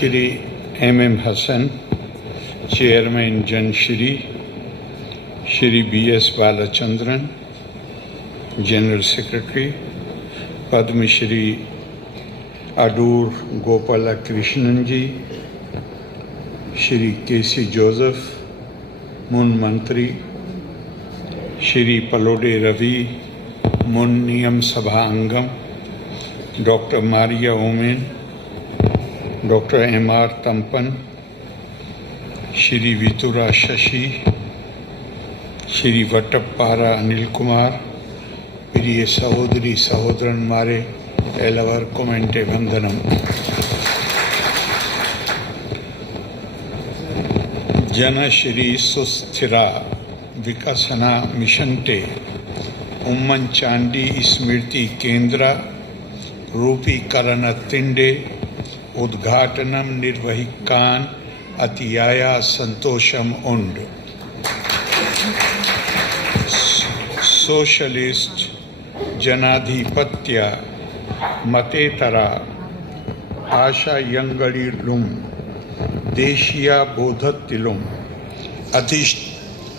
Shri M M Hasan chairman Janashree Shri B S Balachandran general secretary Padmashri Adoor Gopala Krishnan ji Shri K C Joseph मुन मंत्री श्री पलोडे रवि मुन नियम सभा अंगम doctor Maria Oommen doctor M R Thampan, Shri Vithura Sasi, Shri Vattappara Anil Kumar, प्रिय सहोदरी सहोदरन मारे, एलवर कोमेंटे वंदनम। ಜನಶ್ರೀ विकसना ವಿಕಸನ ಮಿಷಂಟೆ चांडी स्मृति केंद्र, रूपी करण तिंडे उद्घाटनम निर्वहिकान अतियाया संतोषम उंड सोशलिस्ट जनाधिपत्या मतेतरा आशा यंगड़ीलुम, देशिया बोधतिलुम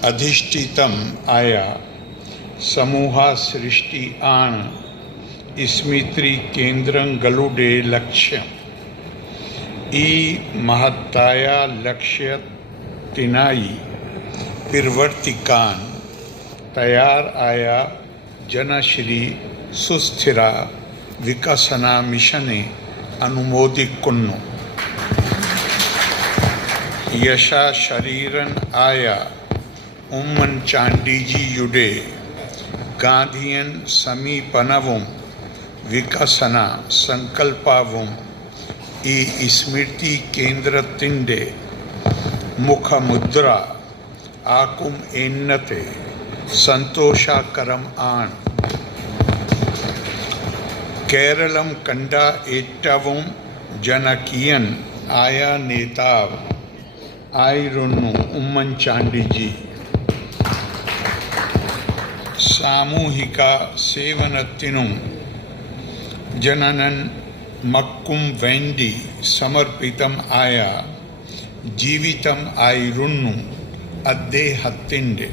अधिष्ठितम आया, समूहा सृष्टि आन स्मित्री केंद्रं गलुडे लक्ष्यम। ई महत्ताया लक्ष्यतिनाई प्रवर्तिकान तैयार आया जनश्री सुस्थिरा, विकसना मिशने अनुमोदिकुन्नु यशा शरीरन आया, उम्मन चांडी जी युडे, गांधीयन समीपनवुम, विकसना संकल्पावुम। ഈ സ്മൃതി കേന്ദ്രത്തിന്റെ മുഖമുദ്ര ആക്കും എന്നത്തെ സന്തോഷാകരം ആണ്. കേരളം കണ്ട ഏറ്റവും ജനകീയൻ ആയ നേതാവ് ആയിരുന്നു ഉമ്മൻചാണ്ടിജി. സാമൂഹിക സേവനത്തിനും ജനനൻ മക്കും വേണ്ടി സമർപ്പിതം ആയ ജീവിതം ആയിരുന്നു അദ്ദേഹത്തിന്റെ.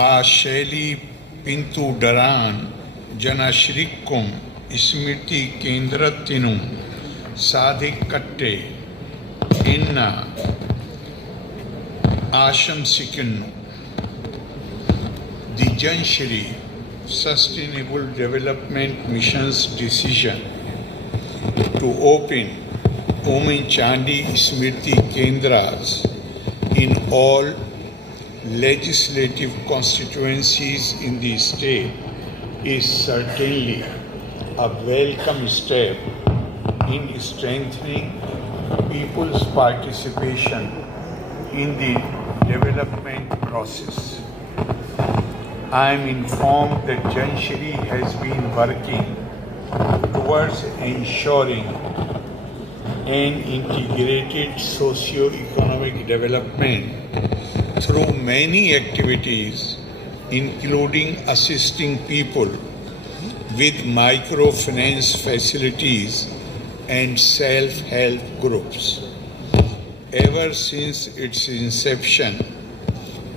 ആ ശൈലി പിന്തുടരാൻ ജനശ്രീക്കും സ്മൃതി കേന്ദ്രത്തിനും സാധിക്കട്ടെ എന്ന് ആശംസിക്കുന്നു. the Janshri Sustainable Development Mission's decision to open Omen Chandi Smriti Kendras in all legislative constituencies in the state is certainly a welcome step in strengthening people's participation in the development process. I am informed that Janshri has been working towards ensuring an integrated socio-economic development through many activities including assisting people with microfinance facilities and self-help groups. Ever since its inception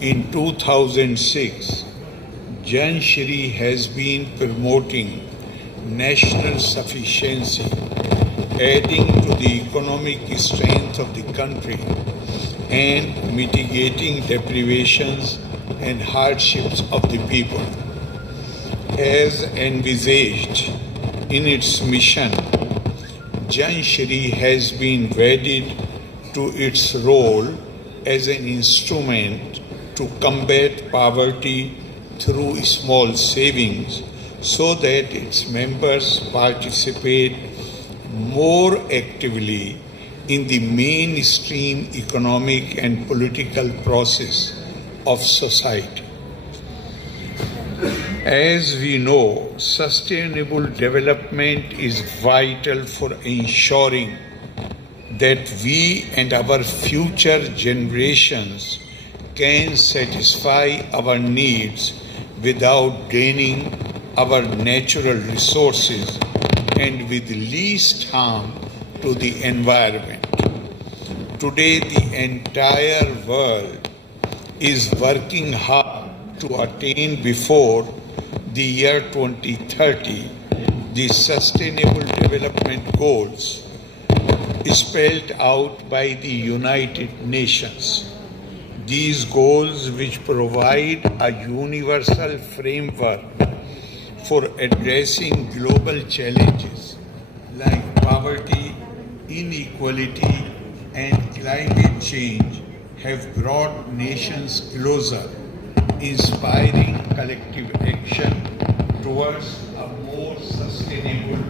in 2006, Jan Shri has been promoting national sufficiency, adding to the economic strength of the country, and mitigating deprivations and hardships of the people. As envisaged in its mission, Jan Shri has been wedded to its role as an instrument to combat poverty through small savings so that its members participate more actively in the mainstream economic and political process of society. As we know, sustainable development is vital for ensuring that we and our future generations can satisfy our needs without draining our natural resources and with least harm to the environment. Today, the entire world is working hard to attain before the year 2030 the Sustainable Development Goals spelled out by the United Nations. These goals, which provide a universal framework for addressing global challenges like poverty, inequality, and climate change, have brought nations closer, inspiring collective action towards a more sustainable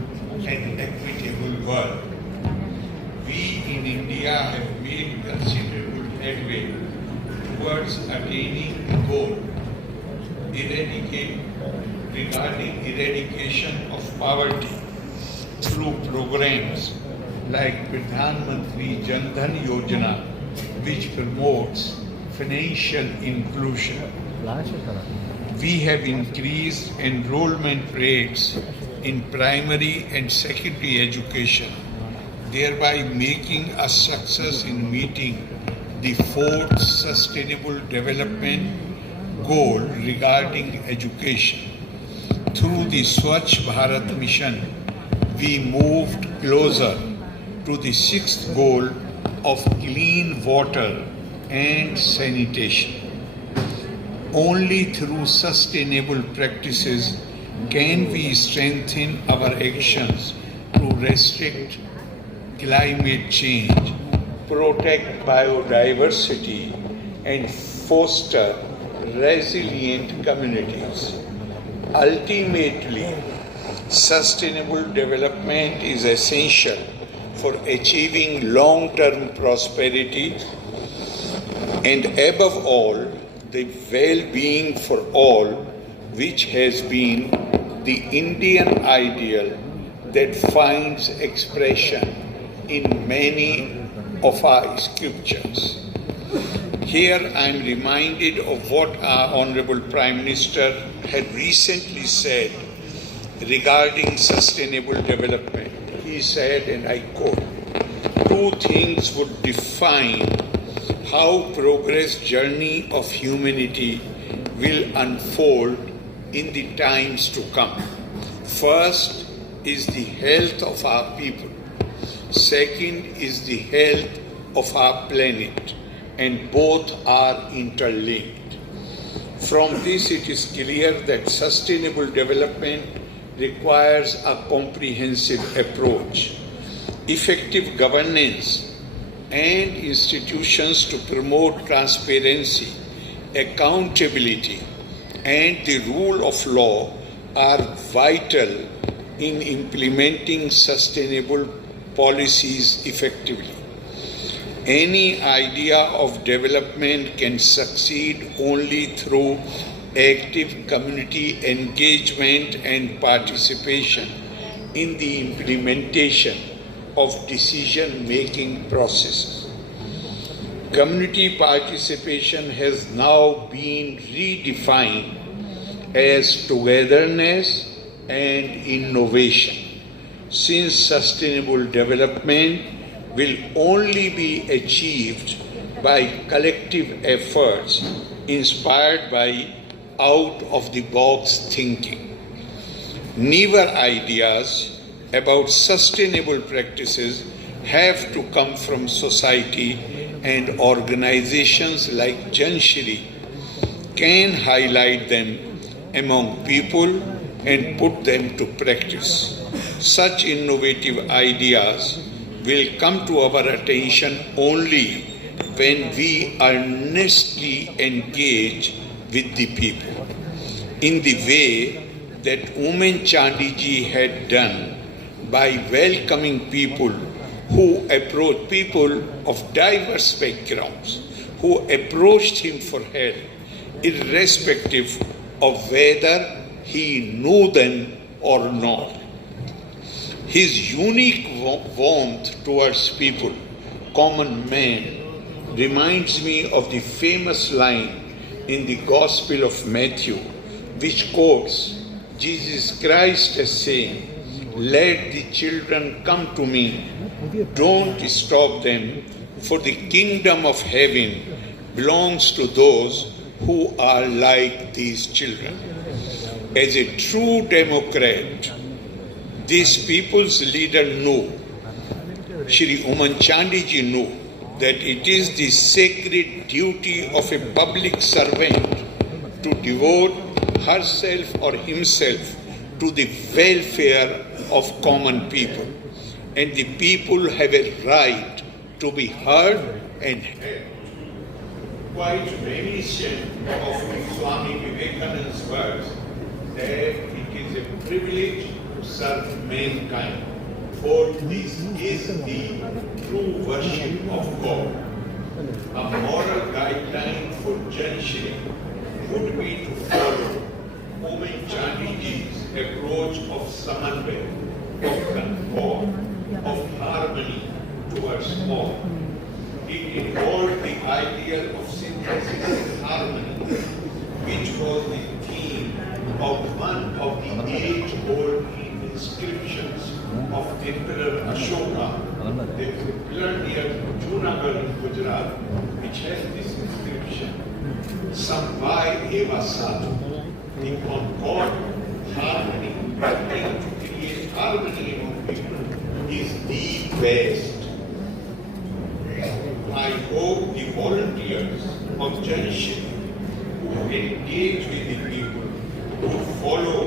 and equitable world. We in India have made considerable headway towards attaining the goal eradicate, regarding eradication of poverty through programs like Pradhan Mantri Jan Dhan Yojana, which promotes financial inclusion. We have increased enrollment rates in primary and secondary education, thereby making a success in meeting the fourth Sustainable Development Goal regarding education. Through the Swachh Bharat mission, we moved closer to the sixth goal of clean water and sanitation. Only through sustainable practices can we strengthen our actions to restrict climate change, protect biodiversity, and foster resilient communities. Ultimately, sustainable development is essential for achieving long term prosperity and, above all, the well being for all, which has been the Indian ideal that finds expression in many of our scriptures. Here I am reminded of what our Honorable Prime Minister had recently said regarding sustainable development. He said, and I quote, two things would define how progress journey of humanity will unfold in the times to come. First is the health of our people. Second is the health of our planet, and both are interlinked. From this, it is clear that sustainable development requires a comprehensive approach. Effective governance and institutions to promote transparency, accountability, and the rule of law are vital in implementing sustainable policies effectively. Any idea of development can succeed only through active community engagement and participation in the implementation of decision making processes. Community participation has now been redefined as togetherness and innovation since sustainable development will only be achieved by collective efforts inspired by out of the box thinking. Newer ideas about sustainable practices have to come from society and organizations like Janshri can highlight them among people and put them to practice. Such innovative ideas will come to our attention only when we earnestly engage with the people in the way that Woman Chandiji had done by welcoming people who approached people of diverse backgrounds who approached him for help, irrespective of whether he knew them or not. His unique warmth towards people, common men, reminds me of the famous line in the Gospel of Matthew, which quotes Jesus Christ as saying, Let the children come to me. Don't stop them, for the kingdom of heaven belongs to those who are like these children. As a true Democrat, this people's leader knew, Shri Uman Chandi ji knew, that it is the sacred duty of a public servant to devote herself or himself to the welfare of common people. And the people have a right to be heard and heard. Quite reminiscent of Swami Vivekananda's words that it is a privilege to serve mankind, for this is the true worship of God. A moral guideline for Janshri would be to follow Omen Chandiji's approach of samanvay, of concord, of harmony towards all. It involved the ideal of synthesis and harmony, which was the theme of one of the age-old inscriptions of Emperor Ashoka. A pillar near Junagadh in Gujarat which has this inscription, Samvai Eva Sadhu, the concord, harmony, working to create harmony among people is the best. I hope the volunteers of Janship who engage with the people, who follow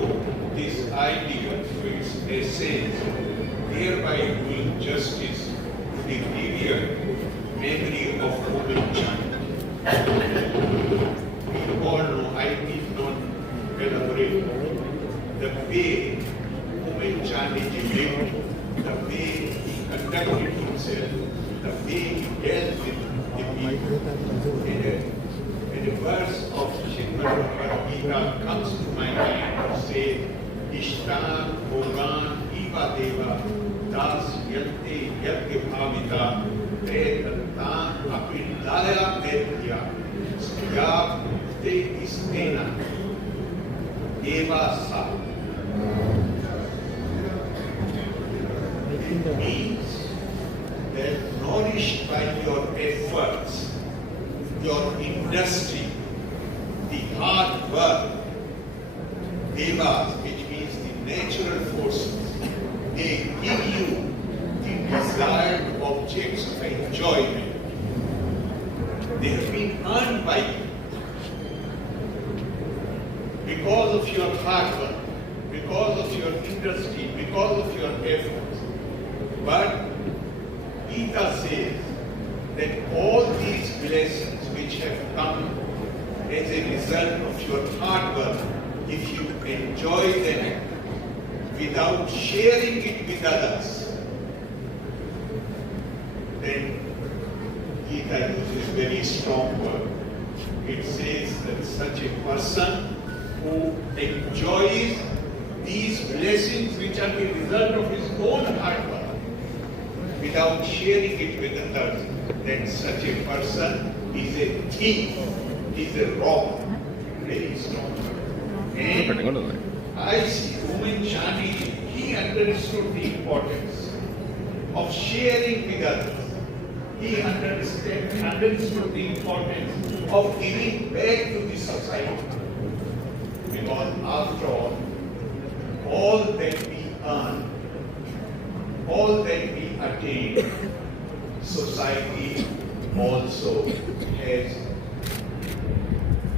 this ideal to its essence, thereby doing justice to the revered memory of Govind Chand. We all know, I need not elaborate, the way Govind Chandiji lived, the way he conducted himself, the way he dealt with the people. Efforts, your industry, the hard work, devas, which means the natural forces, they give you the desired objects of enjoyment. They have been earned by you because of your hard work, because of your industry, because of your efforts. But Gita says that all these blessings which have come as a result of your hard work, if you enjoy them without sharing it with others, then Gita uses very strong word. It says that such a person who enjoys these blessings which are the result of his own hard work without sharing it with others, then such a person is a thief, is a robber. And I see Uman Chandi, he understood the importance of sharing with others. He understood the importance of giving back to the society. Because after all, all that we earn, all that we attain, society also has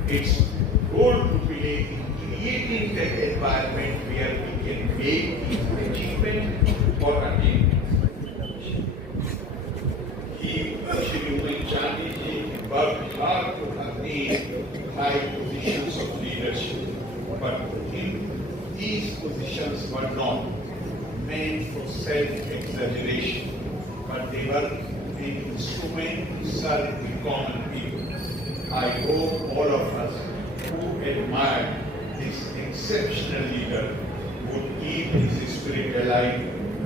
its role to in creating that environment where we can make these achievements or attainments. He, Chandi ji, worked hard to attain high positions of leadership, but to him, these positions were not meant for self-exaggeration, but they were the instrument to serve the common people. I hope exceptionally well would keep his spirit alive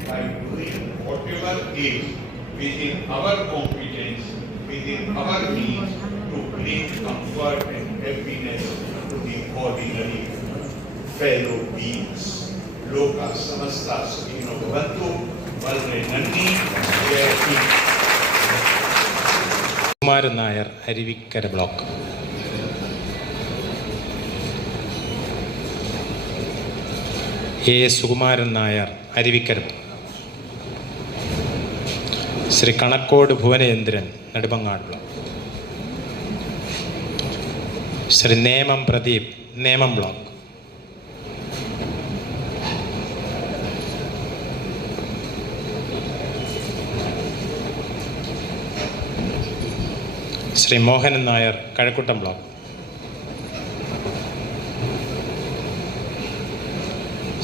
by doing whatever is within our competence, within our means to bring comfort and happiness to the ordinary fellow beings. Loka Samastha Sukhino Bhavantu, Valre Nandi, നന്ദി Kumar Nair, Aruvikkara block A Sukumaran Nair Aruvikkara Shri Kanakode Bhuvanendran നെടുമങ്ങാടുള്ള. Shri Nemom Pradeep Nemom block. Shri Mohanan Nair Kazhakkoottam block.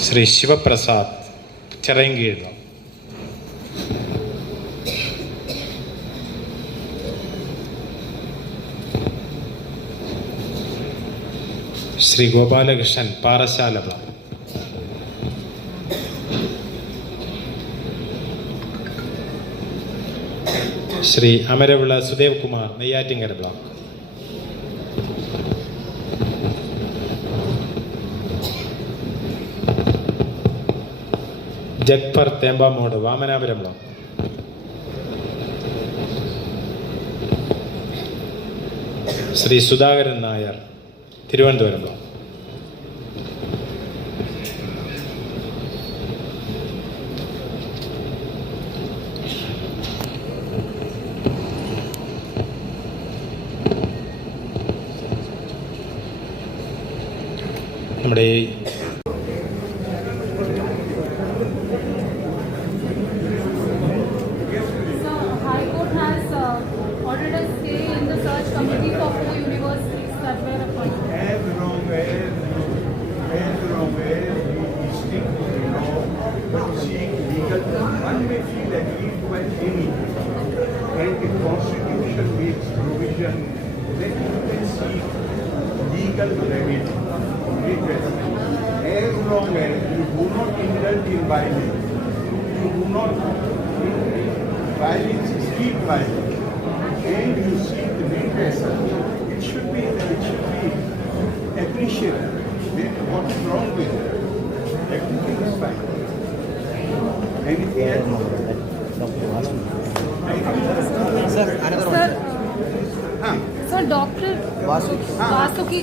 Shri Sivaprasad Chirayinkeezhu block Shri Gopalakrishnan Parassala Shri Amaravila Sudev Kumar Neyyattinkara block. ജഗ്പർ തേമ്പാമോട് വാമനാപുരമുള്ള ശ്രീ സുധാകരൻ നായർ തിരുവനന്തപുരമുള്ള നമ്മുടെ will buy me. You do not buy it sleep by it. And you see the main reason. It should be it should be appreciated. Then what is wrong with it? Everything is fine. Anything else? Sir, another Sir. one. Ah. Sir, doctor. വാസുക്കി വാസുക്കി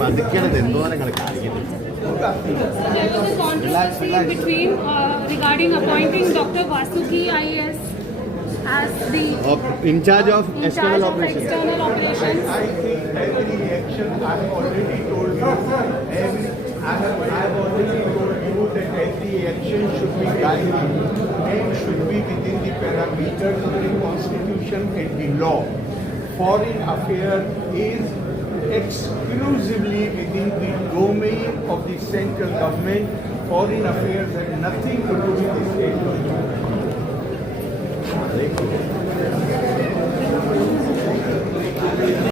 പതുക്കിയാണ് എന്തോരം കണക്കാക്കിയിട്ടുണ്ട് So there was a controversy in between uh, regarding appointing Dr. Vasuki IAS as the Op- in charge of in charge external of operations. external I operations. think every reaction I have already told you, every, I have, I have already told you that every action should be guided and should be within the parameters of the constitution and the law. Foreign affair is exclusively within the domain of the central government. Foreign affairs have nothing to do with the state government.